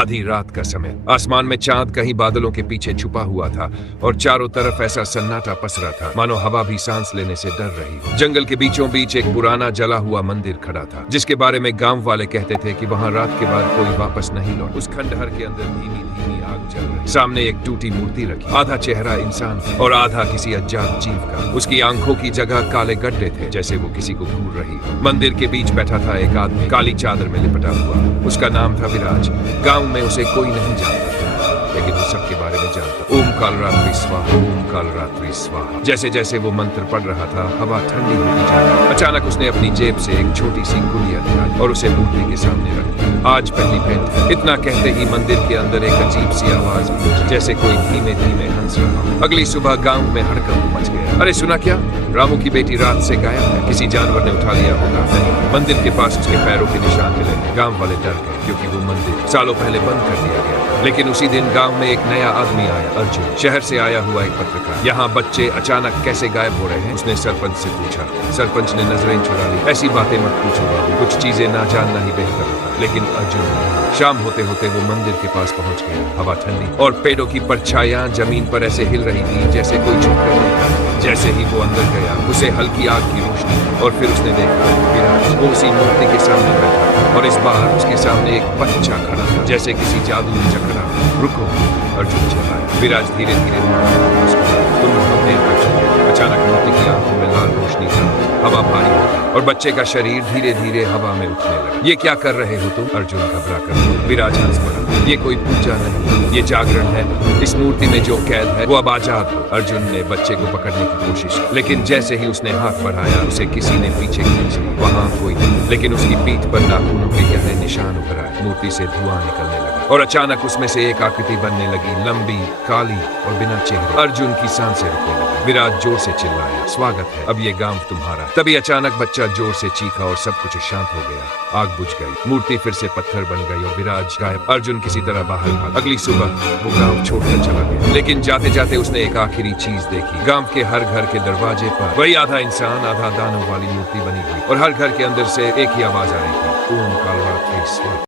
आधी रात का समय, आसमान में चांद कहीं बादलों के पीछे छुपा हुआ था और चारों तरफ ऐसा सन्नाटा पसरा था मानो हवा भी सांस लेने से डर रही हो। जंगल के बीचों बीच एक पुराना जला हुआ मंदिर खड़ा था, जिसके बारे में गांव वाले कहते थे कि वहां रात के बाद कोई वापस नहीं लौट। उस खंडहर के अंदर धीमी धीमी आग जल रही, सामने एक टूटी मूर्ति रखी, आधा चेहरा इंसान और आधा किसी अज्ञात जीव का। उसकी आंखों की जगह काले गड्ढे थे, जैसे वो किसी को घूर रही हो। मंदिर के बीच बैठा था एक आदमी, काली चादर में लिपटा हुआ। उसका नाम था विराज। गांव में उसे कोई नहीं जानता था, लेकिन वो सबके बारे में जानता। ओम कालरात्रि स्वाहा, ओम कालरात्रि स्वाहा। जैसे जैसे वो मंत्र पढ़ रहा था, हवा ठंडी होती जाती। अचानक उसने अपनी जेब से एक छोटी सी गुड़िया निकाली और उसे मूर्ति के सामने रख दी। आज पहली भेंट है। इतना कहते ही मंदिर के अंदर एक अजीब सी आवाज गूंजी, जैसे कोई धीमे धीमे हंस रहा हो। अगली सुबह गांव में हड़कंप मच गया। अरे सुना क्या, रामू की बेटी रात से गायब है, किसी जानवर ने उठा लिया होगा। नहीं, मंदिर के पास उसके पैरों के निशान मिले। गांव वाले डर गए, क्योंकि वो मंदिर सालों पहले बंद कर दिया गया था। लेकिन उसी दिन गांव में एक नया आदमी आया, अर्जुन, शहर से आया हुआ एक पत्रकार। यहाँ बच्चे अचानक कैसे गायब हो रहे हैं, उसने सरपंच से पूछा। सरपंच ने नजरें चुरा ली। ऐसी बातें मत पूछो बाबू, कुछ चीजें ना जानना ही बेहतर होता। लेकिन अर्जुन, शाम होते होते वो मंदिर के पास पहुंच गया। हवा ठंडी और पेड़ों की परछाइयां जमीन पर ऐसे हिल रही थी जैसे कोई छुप कर। जैसे ही वो अंदर गया, उसे हल्की आग की रोशनी और फिर उसने देखा विराज वो उसी मूर्ति के सामने बैठा था और इस बार उसके सामने एक बच्चा खड़ा था, जैसे किसी जादू ने चकरा। रुको, अर्जुन चिल्लाया। विराज धीरे धीरे तुम बहुत देर तक चले। अचानक मूर्ति की आंखों में लाल रोशनी चमकी, हवा भारी हो गई और बच्चे का शरीर धीरे धीरे हवा में उठने लगा। ये क्या कर रहे हो तुम? अर्जुन घबरा कर। विराज हंस पड़ा। ये कोई पूजा नहीं, ये जागरण है। इस मूर्ति में जो कैद है वो अब आजाद हो। अर्जुन ने बच्चे को पकड़ने की कोशिश की, लेकिन जैसे ही उसने हाथ बढ़ाया उसे किसी ने पीछे खींच लिया। वहां कोई नहीं, लेकिन उसकी पीठ पर नाखूनों के गहरे निशान उभर आए। मूर्ति से धुआं निकलने लगा और अचानक उसमें से एक आकृति बनने लगी, लंबी, काली और बिना चेहरे। अर्जुन की सांसें रुकने लगी। विराज जोर से चिल्लाया, स्वागत है, अब ये गांव तुम्हारा। तभी अचानक बच्चा जोर से चीखा और सब कुछ शांत हो गया। आग बुझ गई, मूर्ति फिर से पत्थर बन गई और विराज गायब। अर्जुन किसी तरह बाहर भागा। अगली सुबह वो गांव छोड़कर चला गया, लेकिन जाते जाते उसने एक आखिरी चीज देखी। गांव के हर घर के दरवाजे पर वही आधा इंसान आधा दानव वाली मूर्ति बनी हुई और हर घर के अंदर से एक ही आवाज आ रही थी, ओम कालरात्रि स्वाहा।